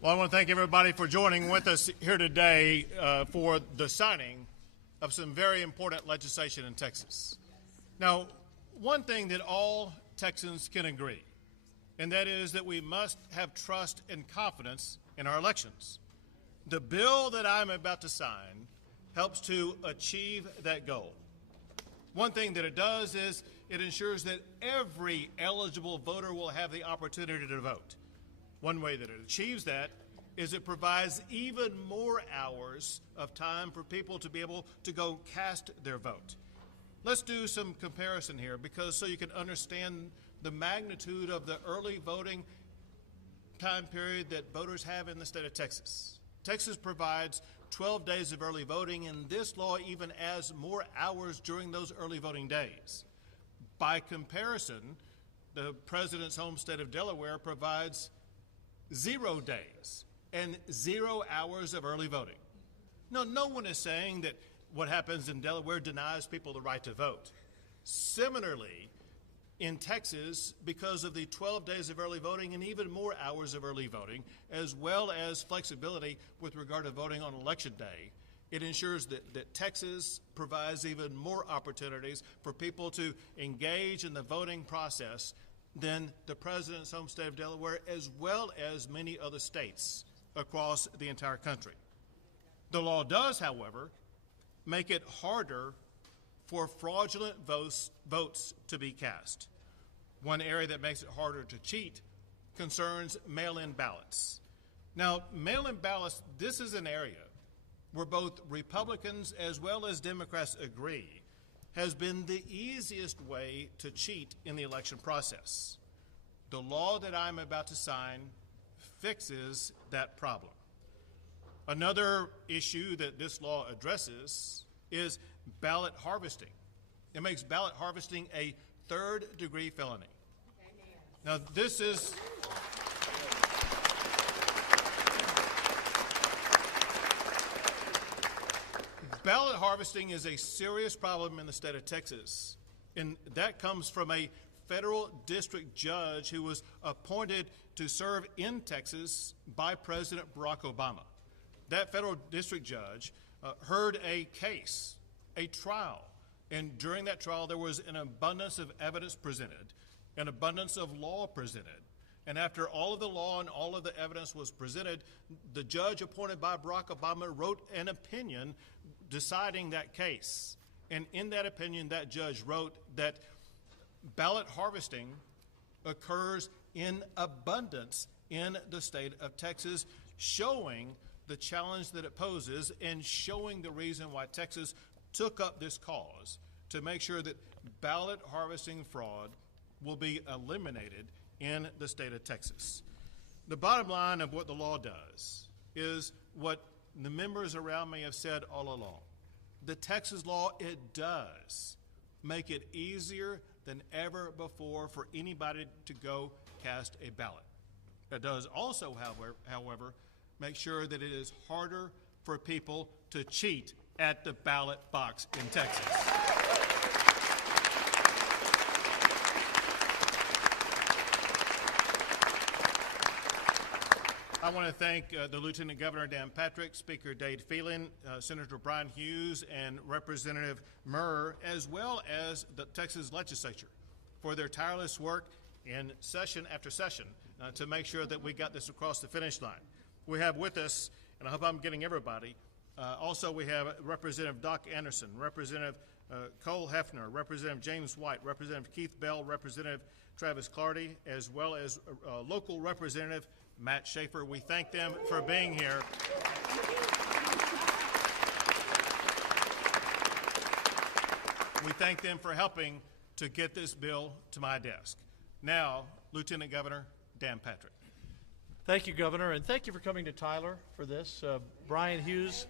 Well, I want to thank everybody for joining with us here today for the signing of some very important legislation in Texas. Now, one thing that all Texans can agree, and that is that we must have trust and confidence in our elections. The bill that I'm about to sign helps to achieve that goal. One thing that it does is it ensures that every eligible voter will have the opportunity to vote. One way that it achieves that is it provides even more hours of time for people to be able to go cast their vote. Let's do some comparison here so you can understand the magnitude of the early voting time period that voters have in the state of Texas. Texas provides 12 days of early voting, and this law even adds more hours during those early voting days. By comparison, the president's home state of Delaware provides 0 days and 0 hours of early voting. No one is saying that what happens in Delaware denies people the right to vote. Similarly, in Texas, because of the 12 days of early voting and even more hours of early voting, as well as flexibility with regard to voting on Election Day, it ensures that Texas provides even more opportunities for people to engage in the voting process than the president's home state of Delaware, as well as many other states across the entire country. The law does, however, make it harder for fraudulent votes to be cast. One area that makes it harder to cheat concerns mail-in ballots. Now, mail-in ballots, this is an area where both Republicans as well as Democrats agree has been the easiest way to cheat in the election process. The law that I'm about to sign fixes that problem. Another issue that this law addresses is ballot harvesting. It makes ballot harvesting a third-degree felony. Now, this is ballot harvesting is a serious problem in the state of Texas, and that comes from a federal district judge who was appointed to serve in Texas by President Barack Obama. That federal district judge heard a case, a trial, and during that trial there was an abundance of evidence presented, an abundance of law presented. And after all of the law and all of the evidence was presented, the judge appointed by Barack Obama wrote an opinion deciding that case. And in that opinion, that judge wrote that ballot harvesting occurs in abundance in the state of Texas, showing the challenge that it poses and showing the reason why Texas took up this cause to make sure that ballot harvesting fraud will be eliminated in the state of Texas. The bottom line of what the law does is what the members around me have said all along. The Texas law, it does make it easier than ever before for anybody to go cast a ballot. It does also, however, make sure that it is harder for people to cheat at the ballot box in Texas. I want to thank the Lieutenant Governor Dan Patrick, Speaker Dade Phelan, Senator Brian Hughes, and Representative Murr, as well as the Texas legislature for their tireless work in session after session to make sure that we got this across the finish line. We have with us, and I hope I'm getting everybody, also we have Representative Doc Anderson, Representative Cole Hefner, Representative James White, Representative Keith Bell, Representative Travis Clardy, as well as local Representative Matt Schaefer. We thank them for being here. We thank them for helping to get this bill to my desk. Now, Lieutenant Governor Dan Patrick. Thank you, Governor, and thank you for coming to Tyler for this. Brian Hughes,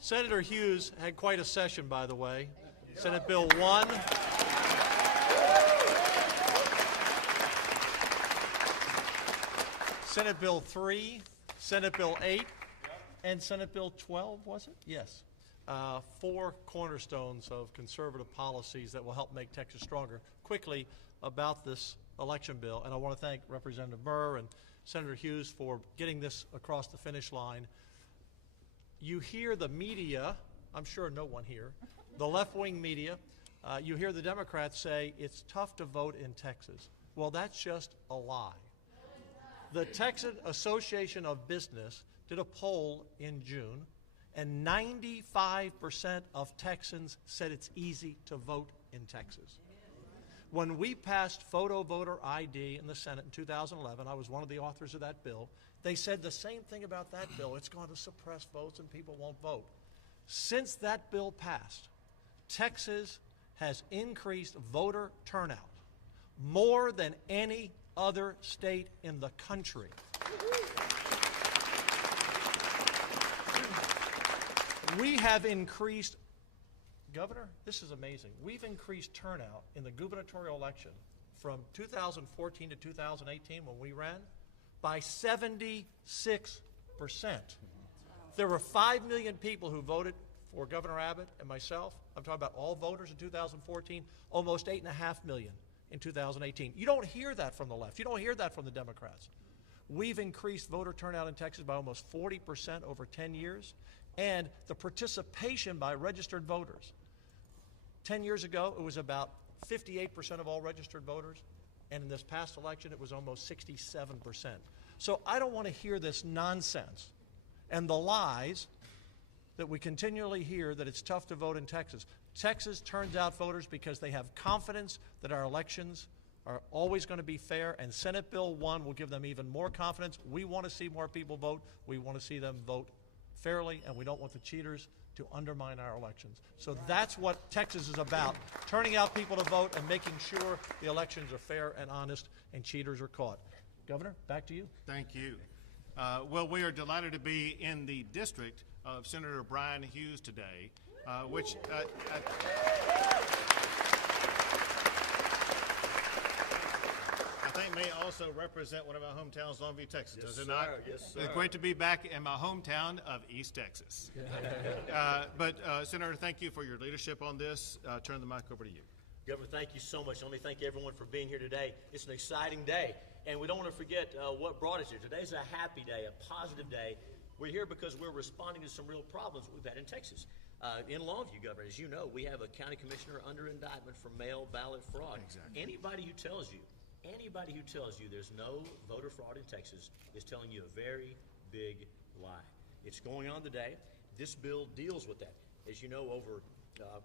Senator Hughes had quite a session, by the way. Senate Bill 1. Senate Bill 3, Senate Bill 8, and Senate Bill 12, was it? Yes. 4 cornerstones of conservative policies that will help make Texas stronger. Quickly about this election bill, and I want to thank Representative Murr and Senator Hughes for getting this across the finish line. You hear the media, I'm sure no one here, the left-wing media, you hear the Democrats say it's tough to vote in Texas. Well, that's just a lie. The Texas Association of Business did a poll in June, and 95% of Texans said it's easy to vote in Texas. When we passed photo voter ID in the Senate in 2011, I was one of the authors of that bill, they said the same thing about that bill. It's going to suppress votes and people won't vote. Since that bill passed, Texas has increased voter turnout more than any other state in the country. We have increased, Governor, this is amazing. We've increased turnout in the gubernatorial election from 2014 to 2018 when we ran by 76%. There were 5 million people who voted for Governor Abbott and myself. I'm talking about all voters in 2014, almost 8.5 million in 2018. You don't hear that from the left. You don't hear that from the Democrats. We've increased voter turnout in Texas by almost 40% over 10 years, and the participation by registered voters. 10 years ago, it was about 58% of all registered voters, and in this past election, it was almost 67%. So I don't want to hear this nonsense and the lies that we continually hear that it's tough to vote in Texas. Texas turns out voters because they have confidence that our elections are always going to be fair, and Senate Bill 1 will give them even more confidence. We want to see more people vote. We want to see them vote fairly, and we don't want the cheaters to undermine our elections. So that's what Texas is about, turning out people to vote and making sure the elections are fair and honest and cheaters are caught. Governor, back to you. Thank you. Well, we are delighted to be in the district of Senator Brian Hughes today, which I think may also represent one of my hometowns, Longview, Texas, does it not? Yes, sir. It's great to be back in my hometown of East Texas. But Senator, thank you for your leadership on this. Turn the mic over to you. Governor, thank you so much. Let me thank everyone for being here today. It's an exciting day, and we don't want to forget what brought us here. Today's a happy day, a positive day. We're here because we're responding to some real problems we've had in Texas. In Longview, Governor, as you know, we have a county commissioner under indictment for mail ballot fraud. Exactly. Anybody who tells you there's no voter fraud in Texas is telling you a very big lie. It's going on today. This bill deals with that. As you know, over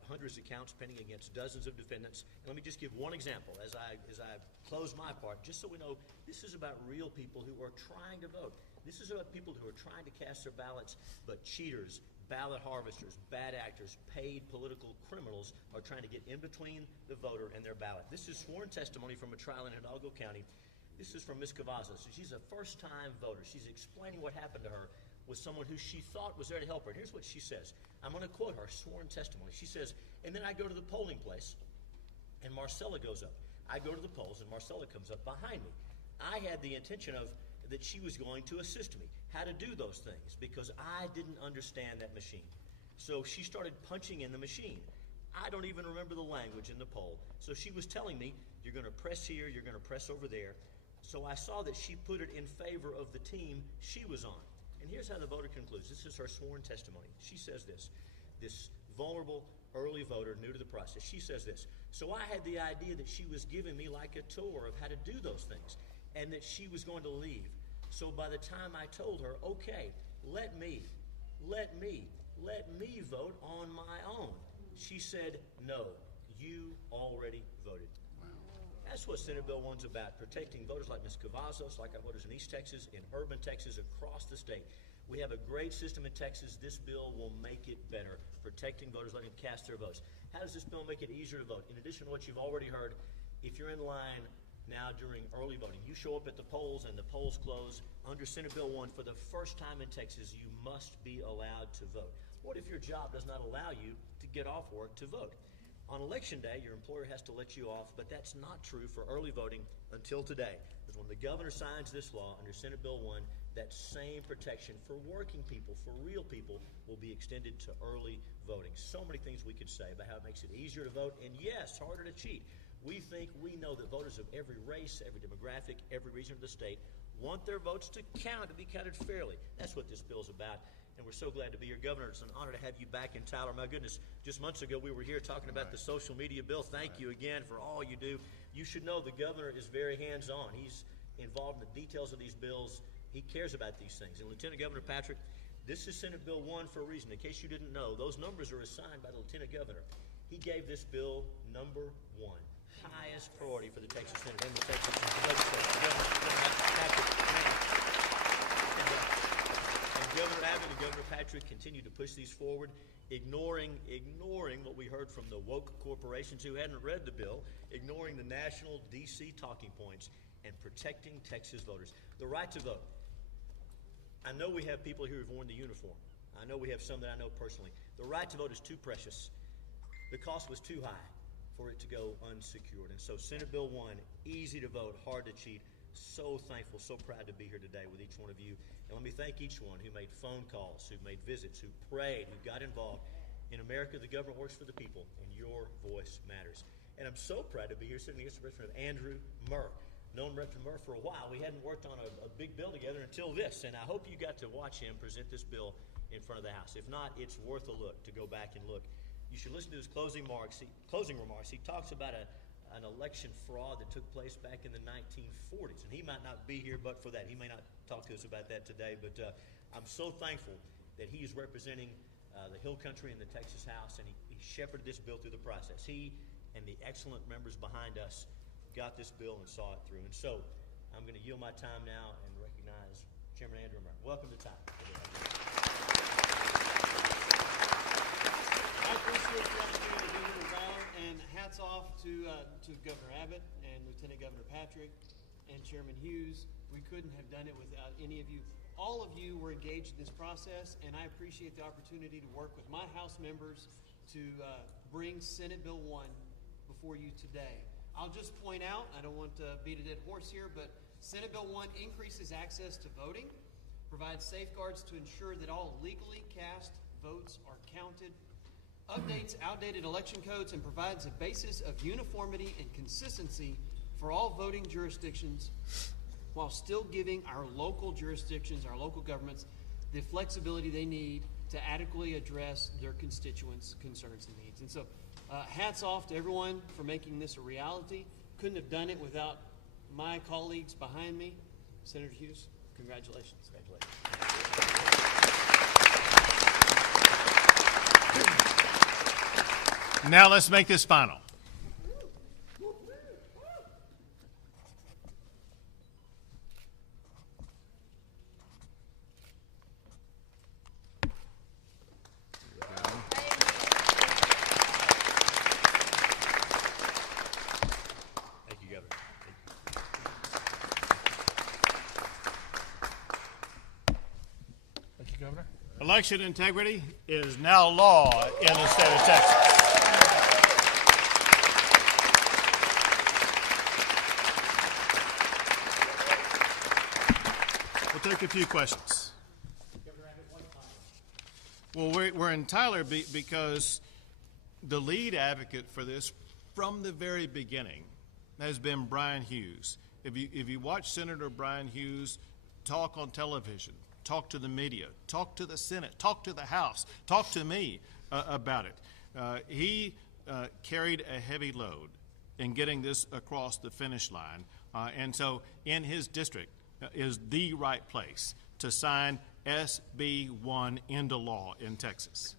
hundreds of counts pending against dozens of defendants. And let me just give one example as I close my part, just so we know this is about real people who are trying to vote. This is about people who are trying to cast their ballots, but cheaters, ballot harvesters, bad actors, paid political criminals are trying to get in between the voter and their ballot. This is sworn testimony from a trial in Hidalgo County. This is from Ms. Cavazos. She's a first-time voter. She's explaining what happened to her with someone who she thought was there to help her. And here's what she says. I'm going to quote her sworn testimony. She says, and then I go to the polling place, and Marcella goes up. I go to the polls, and Marcella comes up behind me. I had the intention of that she was going to assist me how to do those things because I didn't understand that machine. So she started punching in the machine. I don't even remember the language in the poll. So she was telling me, you're going to press here, you're going to press over there. So I saw that she put it in favor of the team she was on. And here's how the voter concludes. This is her sworn testimony. She says this vulnerable early voter new to the process. She says this. So I had the idea that she was giving me like a tour of how to do those things and that she was going to leave. So by the time I told her, okay, let me vote on my own, she said, no, you already voted. That's what Senate Bill 1's about, protecting voters like Ms. Cavazos, like our voters in East Texas, in urban Texas, across the state. We have a great system in Texas. This bill will make it better, protecting voters, letting them cast their votes. How does this bill make it easier to vote? In addition to what you've already heard, if you're in line now during early voting, you show up at the polls and the polls close, under Senate Bill 1, for the first time in Texas, you must be allowed to vote. What if your job does not allow you to get off work to vote? On Election Day, your employer has to let you off, but that's not true for early voting until today. Because when the governor signs this law under Senate Bill 1, that same protection for working people, for real people, will be extended to early voting. So many things we could say about how it makes it easier to vote, and yes, harder to cheat. We know that voters of every race, every demographic, every region of the state want their votes to count, to be counted fairly. That's what this bill's about. And we're so glad to be here. Governor, it's an honor to have you back in Tyler. My goodness, just months ago we were here talking about the social media bill. Thank you again for all you do. You should know the governor is very hands-on. He's involved in the details of these bills. He cares about these things. And Lieutenant Governor Patrick, this is Senate Bill 1 for a reason. In case you didn't know, those numbers are assigned by the Lieutenant Governor. He gave this bill number 1, highest priority for the Texas Senate and the Texas legislature. Governor Abbott and Governor Patrick continue to push these forward, ignoring what we heard from the woke corporations who hadn't read the bill, ignoring the national D.C. talking points, and protecting Texas voters. The right to vote. I know we have people here who've worn the uniform. I know we have some that I know personally. The right to vote is too precious. The cost was too high for it to go unsecured. And so Senate Bill 1, easy to vote, hard to cheat. So thankful, so proud to be here today with each one of you. And let me thank each one who made phone calls, who made visits, who prayed, who got involved. In America, the government works for the people, and your voice matters. And I'm so proud to be here sitting against the Representative Andrew Murr. Known Representative Murr for a while. We hadn't worked on a big bill together until this, and I hope you got to watch him present this bill in front of the House. If not, it's worth a look to go back and look. You should listen to his closing remarks. He talks about an election fraud that took place back in the 1940s. And he might not be here but for that. He may not talk to us about that today, but I'm so thankful that he is representing the Hill Country in the Texas House, and he shepherded this bill through the process. He and the excellent members behind us got this bill and saw it through. And so I'm going to yield my time now and recognize Chairman Andrew Murr. Welcome to Tyler. I appreciate the opportunity to be here in Tyler, and hats off to Governor Abbott and Lieutenant Governor Patrick and Chairman Hughes. We couldn't have done it without any of you. All of you were engaged in this process, and I appreciate the opportunity to work with my House members to bring Senate Bill 1 before you today. I'll just point out, I don't want to beat a dead horse here, but Senate Bill 1 increases access to voting, provides safeguards to ensure that all legally cast votes are counted, updates outdated election codes, and provides a basis of uniformity and consistency for all voting jurisdictions, while still giving our local jurisdictions, our local governments, the flexibility they need to adequately address their constituents' concerns and needs. And so hats off to everyone for making this a reality. Couldn't have done it without my colleagues behind me. Senator Hughes, congratulations. Now let's make this final. Thank you, Governor. Thank you, Governor. Election integrity is now law in the state of Texas. We'll take a few questions. Well, we're in Tyler because the lead advocate for this from the very beginning has been Brian Hughes. If you watch Senator Brian Hughes talk on television, talk to the media, talk to the Senate, talk to the House, talk to me about it, he carried a heavy load in getting this across the finish line. And so in his district is the right place to sign SB 1 into law in Texas.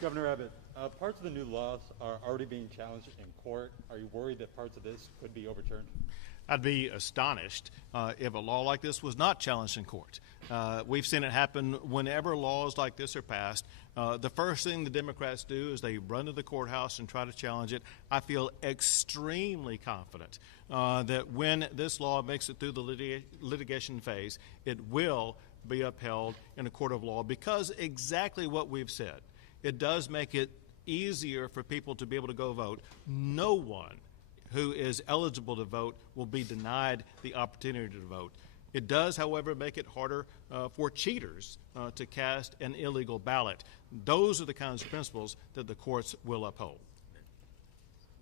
Governor Abbott, parts of the new laws are already being challenged in court. Are you worried that parts of this could be overturned? I'd be astonished if a law like this was not challenged in court. We've seen it happen whenever laws like this are passed. The first thing the Democrats do is they run to the courthouse and try to challenge it. I feel extremely confident that when this law makes it through the litigation phase, it will be upheld in a court of law because exactly what we've said. It does make it easier for people to be able to go vote. No one who is eligible to vote will be denied the opportunity to vote. It does, however, make it harder for cheaters to cast an illegal ballot. Those are the kinds of principles that the courts will uphold.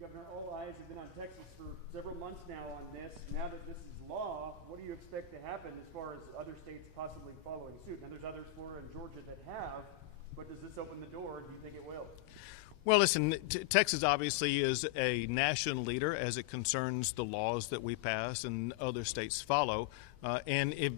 Governor, all eyes have been on Texas for several months now on this. Now that this is law, what do you expect to happen as far as other states possibly following suit? Now, there's others, Florida and Georgia, that have, but does this open the door? Do you think it will? Well, listen, Texas obviously is a national leader as it concerns the laws that we pass and other states follow. And if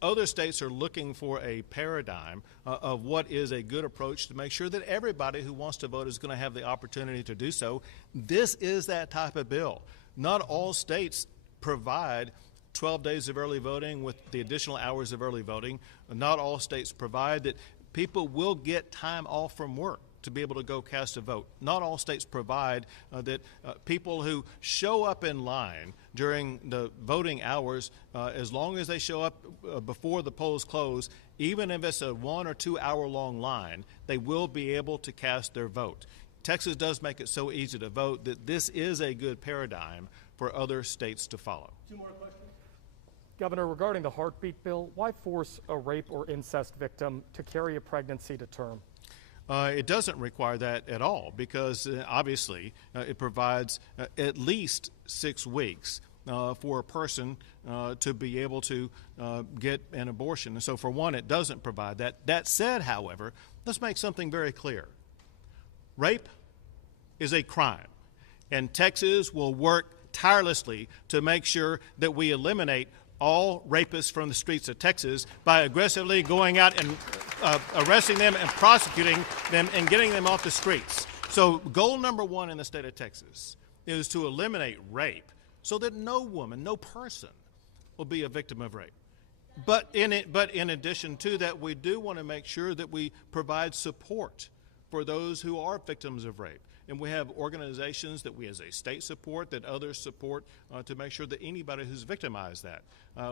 other states are looking for a paradigm of what is a good approach to make sure that everybody who wants to vote is going to have the opportunity to do so, this is that type of bill. Not all states provide 12 days of early voting with the additional hours of early voting. Not all states provide that people will get time off from work to be able to go cast a vote. Not all states provide that people who show up in line during the voting hours, as long as they show up before the polls close, even if it's a 1 or 2 hour long line, they will be able to cast their vote. Texas does make it so easy to vote that this is a good paradigm for other states to follow. Two more questions. Governor, regarding the heartbeat bill, why force a rape or incest victim to carry a pregnancy to term? It doesn't require that at all because obviously it provides at least 6 weeks for a person to be able to get an abortion. And so for one, it doesn't provide that. That said, however, let's make something very clear. Rape is a crime, and Texas will work tirelessly to make sure that we eliminate all rapists from the streets of Texas by aggressively going out and arresting them and prosecuting them and getting them off the streets. So goal number 1 in the state of Texas is to eliminate rape so that no woman, no person will be a victim of rape. But in addition to that, we do want to make sure that we provide support for those who are victims of rape. And we have organizations that we as a state support, that others support, to make sure that anybody who's victimized that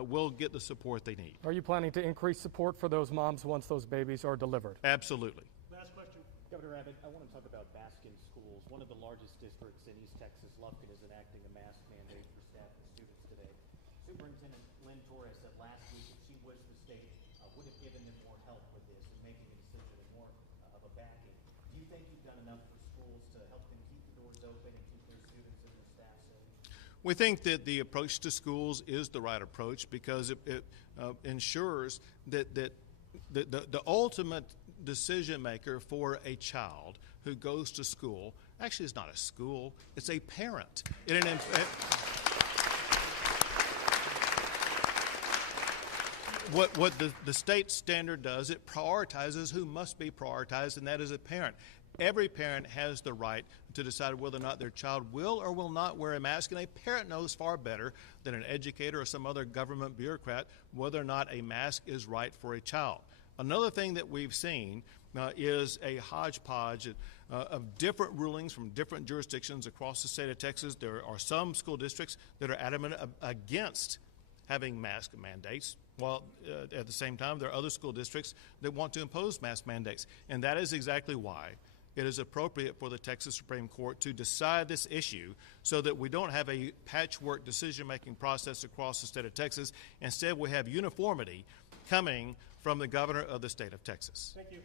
will get the support they need. Are you planning to increase support for those moms once those babies are delivered? Absolutely. Last question. Governor Abbott, I want to talk about Baskin schools. One of the largest districts in East Texas, Lufkin, is enacting a mask mandate for staff and students today. Superintendent Lynn Torres said last week that she wished the state would have given them more help with this and making a decision and more of a backing. Do you think you've done enough for schools to help them keep the doors open and keep their students and their staff safe? We think that the approach to schools is the right approach because it ensures that the ultimate decision maker for a child who goes to school actually is not a school, it's a parent. What the state standard does, it prioritizes who must be prioritized, and that is a parent. Every parent has the right to decide whether or not their child will or will not wear a mask, and a parent knows far better than an educator or some other government bureaucrat whether or not a mask is right for a child. Another thing that we've seen is a hodgepodge of different rulings from different jurisdictions across the state of Texas. There are some school districts that are adamant against having mask mandates, while at the same time there are other school districts that want to impose mask mandates. And that is exactly why it is appropriate for the Texas Supreme Court to decide this issue so that we don't have a patchwork decision-making process across the state of Texas. Instead, we have uniformity coming from the governor of the state of Texas. Thank you.